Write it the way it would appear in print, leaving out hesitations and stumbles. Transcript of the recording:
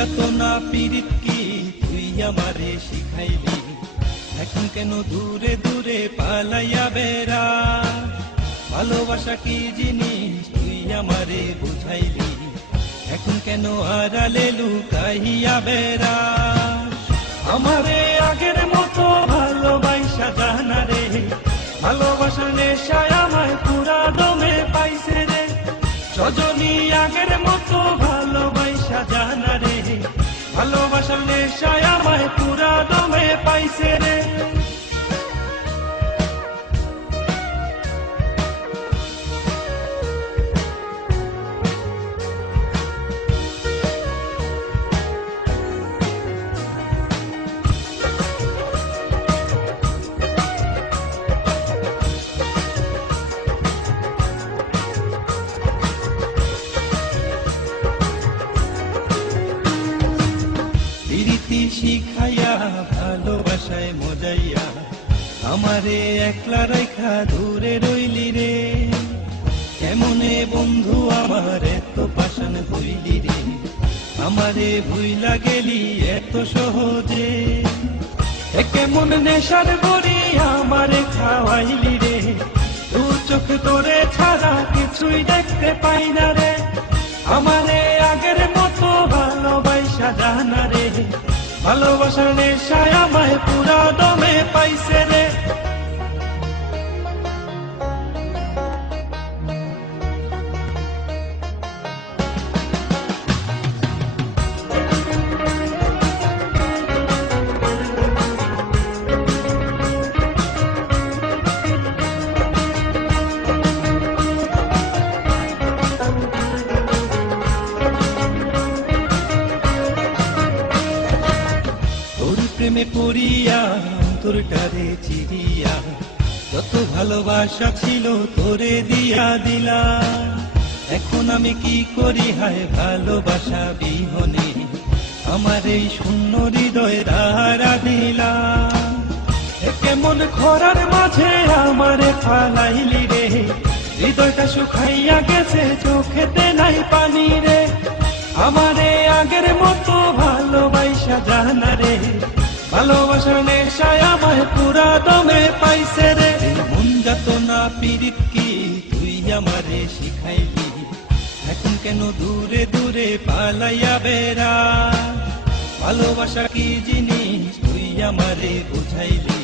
যাতনা পীড়িত কি তুই আমারে শিখাইলি, এখন কেন দূরে দূরে পালাইয়া বেড়া। ভালোবাসা কি জিনিস তুই আমারে বুঝাইলি, এখন কেন আড়ালে লুকাইয়া বেড়া। আমারে আগের মতো ভালোবাসা জানা রে, ভালোবাসার নেশায় আমায় পুরা দমে পাইছে রে। সজনী আগের মতো ভালোবাসা জানা রে, ভালোবাসার নেশায় আমায় পুরা দমে পাইছে রে। প্রীতি শিখাইয়া ভালোবাসায় মজাইয়া আমারে একলা রাইখা দূরে রইলি রে। কেমনে বন্ধু আমার এত পাষাণ হইলি রে, আমারে ভুইলা গেলি এত সহজে। কেমন নেশার বড়ি আমারে খাওয়াইলি রে, দু চোখ তোরে ছাড়া কিছুই দেখতে পাই না রে। আমারে আগের মতো ভালোবাসা জানা রে, ভালোবাসার নেশায় আমায় পুরা দমে পাইছে রে। প্রেমে পড়িয়া অন্তরটারে চিরিয়া, যত ভালোবাসা ছিল তোরে দিয়া দিলা। এখন আমি কি করি হায় ভালোবাসা বিহনে, আমার এই শূন্য হৃদয় তাহারা দিলা। কেমন খরার মাঝে আমারে ফালাইলি রে, হৃদয়টা শুকাইয়া গেছে চোখেতে নাই পানি রে। আমারে আগের মতো ভালোবাসা জানা রে, ভালোবাসার নেশায় আমায় পুরা দমে পাইছে রে। মন যাতনা পীড়িত কি তুই আমারে শিখাইলি, এখন কেন দূরে দূরে পালাইয়া বেড়া। ভালোবাসা কি জিনিস তুই আমারে বুঝাইলি,